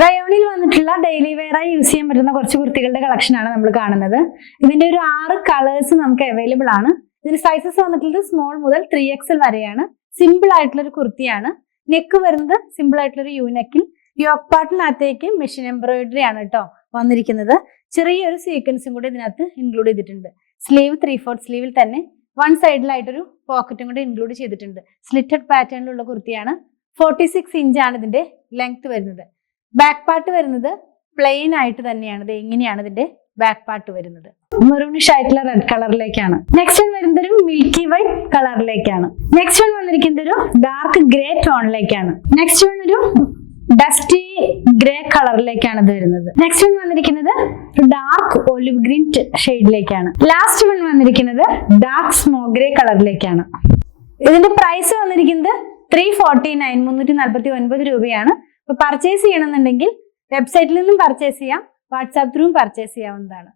റയോണിൽ വന്നിട്ടുള്ള daily wear ആയി use ചെയ്യാൻ പറ്റുന്ന കുറച്ച് കുർത്തികളുടെ കളക്ഷൻ ആണ് നമ്മൾ കാണുന്നത്. ഇതിന്റെ ഒരു 6 കളേഴ്സ് നമുക്ക് അവൈലബിൾ ആണ്. ഇതിന്റെ സൈസസ് വന്നിട്ടുള്ളത് സ്മോൾ മുതൽ 3XL വരെയാണ്. സിമ്പിൾ ആയിട്ടുള്ള ഒരു കുർത്തിയാണ്. നെക്ക് വരുന്നത് സിമ്പിൾ ആയിട്ടുള്ള ഒരു യൂനെക്കിൽ യോക്ക് പാർട്ടിനകത്തേക്ക് മെഷീൻ എംബ്രോയിഡറി ആണ് കേട്ടോ വന്നിരിക്കുന്നത്. ചെറിയൊരു സീക്വൻസും കൂടി ഇതിനകത്ത് ഇൻക്ലൂഡ് ചെയ്തിട്ടുണ്ട്. സ്ലീവ് 3/4 സ്ലീവിൽ തന്നെ വൺ സൈഡിലായിട്ടൊരു പോക്കറ്റും കൂടി ഇൻക്ലൂഡ് ചെയ്തിട്ടുണ്ട്. സ്ലിറ്റഡ് പാറ്റേണിലുള്ള കുർത്തിയാണ്. 46 ഇഞ്ചാണ് ഇതിന്റെ ലെങ്ത് വരുന്നത്. ബാക്ക് പാർട്ട് വരുന്നത് പ്ലെയിൻ ആയിട്ട് തന്നെയാണ്. ഇങ്ങനെയാണ് ഇതിന്റെ ബാക്ക് പാർട്ട് വരുന്നത്. മെറൂണിഷ് ആയിട്ടുള്ള റെഡ് കളറിലേക്കാണ്. നെക്സ്റ്റ് വൺ വരുന്നത് ഒരു മിൽക്കി വൈറ്റ് കളറിലേക്കാണ്. നെക്സ്റ്റ് വൺ വന്നിരിക്കുന്നത് ഒരു ഡാർക്ക് ഗ്രേ ടോണിലേക്കാണ്. നെക്സ്റ്റ് വൺ ഒരു ഡസ്റ്റി ഗ്രേ കളറിലേക്കാണ് ഇത് വരുന്നത്. നെക്സ്റ്റ് വൺ വന്നിരിക്കുന്നത് ഡാർക്ക് ഒലിവ് ഗ്രീൻ ഷെയ്ഡിലേക്കാണ്. ലാസ്റ്റ് വൺ വന്നിരിക്കുന്നത് ഡാർക്ക് സ്മോക്ക് ഗ്രേ കളറിലേക്കാണ്. ഇതിന്റെ പ്രൈസ് വന്നിരിക്കുന്നത് 349 രൂപയാണ്. അപ്പൊ പർച്ചേസ് ചെയ്യണമെന്നുണ്ടെങ്കിൽ വെബ്സൈറ്റിൽ നിന്നും പർച്ചേസ് ചെയ്യാം, വാട്സാപ്പ് ത്രൂവും പർച്ചേസ് ചെയ്യാവുന്നതാണ്.